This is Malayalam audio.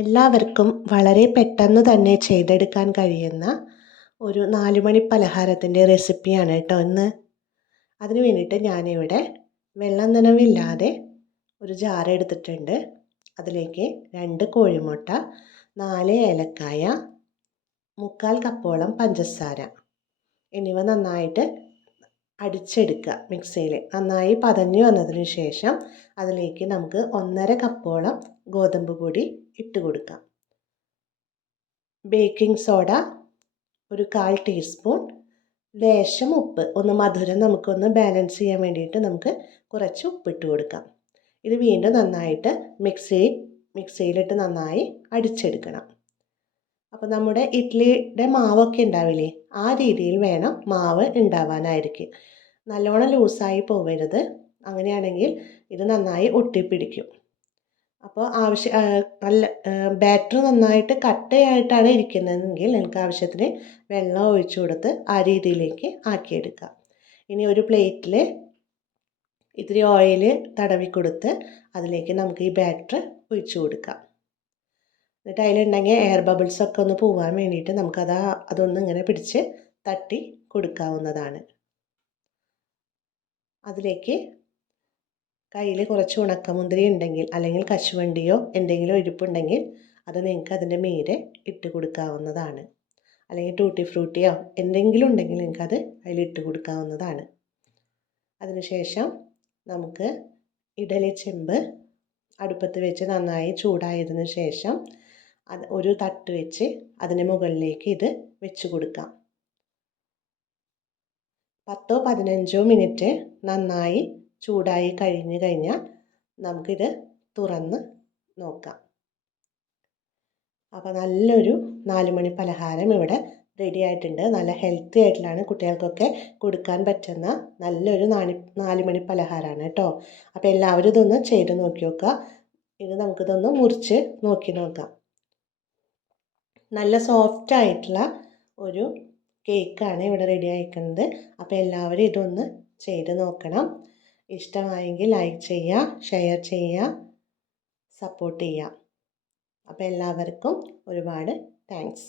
എല്ലാവർക്കും വളരെ പെട്ടെന്ന് തന്നെ ചെയ്തെടുക്കാൻ കഴിയുന്ന ഒരു 4 മണി പലഹാരത്തിൻ്റെ റെസിപ്പിയാണ് കേട്ടോ ഇന്ന്. അതിന് വേണ്ടിയിട്ട് ഞാനിവിടെ വെള്ളം നനവില്ലാതെ ഒരു ജാർ എടുത്തിട്ടുണ്ട്. അതിലേക്ക് 2 കോഴിമുട്ട, 4 ഏലക്കായ, 3/4 കപ്പോളം പഞ്ചസാര എന്നിവ നന്നായിട്ട് അടിച്ചെടുക്കുക. മിക്സിയിൽ നന്നായി പതഞ്ഞു വന്നതിന് ശേഷം അതിലേക്ക് നമുക്ക് 1.5 കപ്പോളം ഗോതമ്പ് പൊടി ഇട്ട് കൊടുക്കാം. ബേക്കിംഗ് സോഡ ഒരു 1/4 ടീസ്പൂൺ, ലേശം ഉപ്പ്, മധുരം നമുക്കൊന്ന് ബാലൻസ് ചെയ്യാൻ വേണ്ടിയിട്ട് നമുക്ക് കുറച്ച് ഉപ്പിട്ട് കൊടുക്കാം. ഇത് വീണ്ടും നന്നായിട്ട് മിക്സിയിലിട്ട് നന്നായി അടിച്ചെടുക്കണം. അപ്പോൾ നമ്മുടെ ഇഡ്ഡലിയുടെ മാവൊക്കെ ഉണ്ടാവില്ലേ, ആ രീതിയിൽ വേണം മാവ് ഉണ്ടാവാനായിരിക്കും. നല്ലോണം ലൂസായി പോവരുത്, അങ്ങനെയാണെങ്കിൽ ഇത് നന്നായി ഒട്ടിപ്പിടിക്കും. അപ്പോൾ നല്ല ബാറ്റർ നന്നായിട്ട് കട്ടയായിട്ടാണ് ഇരിക്കുന്നതെങ്കിൽ നിങ്ങൾക്ക് ആവശ്യത്തിന് വെള്ളം ഒഴിച്ചു കൊടുത്ത് ആ രീതിയിലേക്ക് ആക്കിയെടുക്കാം. ഇനി ഒരു പ്ലേറ്റിൽ ഇത്തിരി ഓയിൽ തടവി കൊടുത്ത് അതിലേക്ക് നമുക്ക് ഈ ബാറ്റർ ഒഴിച്ചു കൊടുക്കാം. എന്നിട്ട് അതിലുണ്ടെങ്കിൽ എയർ ബബിൾസൊക്കെ ഒന്ന് പോകാൻ വേണ്ടിയിട്ട് അതൊന്ന് ഇങ്ങനെ പിടിച്ച് തട്ടി കൊടുക്കാവുന്നതാണ്. അതിലേക്ക് കയ്യിൽ കുറച്ച് ഉണക്കമുന്തിരി ഉണ്ടെങ്കിൽ അല്ലെങ്കിൽ കശുവണ്ടിയോ എന്തെങ്കിലും ഇരിപ്പുണ്ടെങ്കിൽ അത് നിങ്ങൾക്ക് അതിൻ്റെ മീതെ ഇട്ട് കൊടുക്കാവുന്നതാണ്. അല്ലെങ്കിൽ ടൂട്ടി ഫ്രൂട്ടിയോ എന്തെങ്കിലും ഉണ്ടെങ്കിൽ നിങ്ങൾക്കത് അതിലിട്ട് കൊടുക്കാവുന്നതാണ്. അതിനുശേഷം നമുക്ക് ഇഡലി ചെമ്പ് അടുപ്പത്ത് വെച്ച് നന്നായി ചൂടായതിനു ശേഷം ഒരു തട്ട് വെച്ച് അതിന് മുകളിലേക്ക് ഇത് വെച്ച് കൊടുക്കാം. 10-15 മിനിറ്റ് നന്നായി ചൂടായി കഴിഞ്ഞാൽ നമുക്കിത് തുറന്ന് നോക്കാം. അപ്പോൾ നല്ലൊരു 4 മണി പലഹാരം ഇവിടെ റെഡി ആയിട്ടുണ്ട്. നല്ല ഹെൽത്തി ആയിട്ടുള്ളതാണ്, കുട്ടികൾക്കൊക്കെ കൊടുക്കാൻ പറ്റുന്ന നല്ലൊരു 4 മണി പലഹാരമാണ് കേട്ടോ. അപ്പോൾ എല്ലാവരും ഇതൊന്ന് ചെയ്ത് നോക്കി നോക്കുക. ഇത് നമുക്കിതൊന്ന് മുറിച്ച് നോക്കി നോക്കാം. നല്ല സോഫ്റ്റ് ആയിട്ടുള്ള ഒരു കേക്കാണ് ഇവിടെ റെഡി ആയിരിക്കുന്നത്. അപ്പോൾ എല്ലാവരും ഇതൊന്ന് ചെയ്ത് നോക്കണം. ഇഷ്ടമായെങ്കിൽ ലൈക്ക് ചെയ്യുക, ഷെയർ ചെയ്യുക, സപ്പോർട്ട് ചെയ്യുക. അപ്പോൾ എല്ലാവർക്കും ഒരുപാട് താങ്ക്സ്.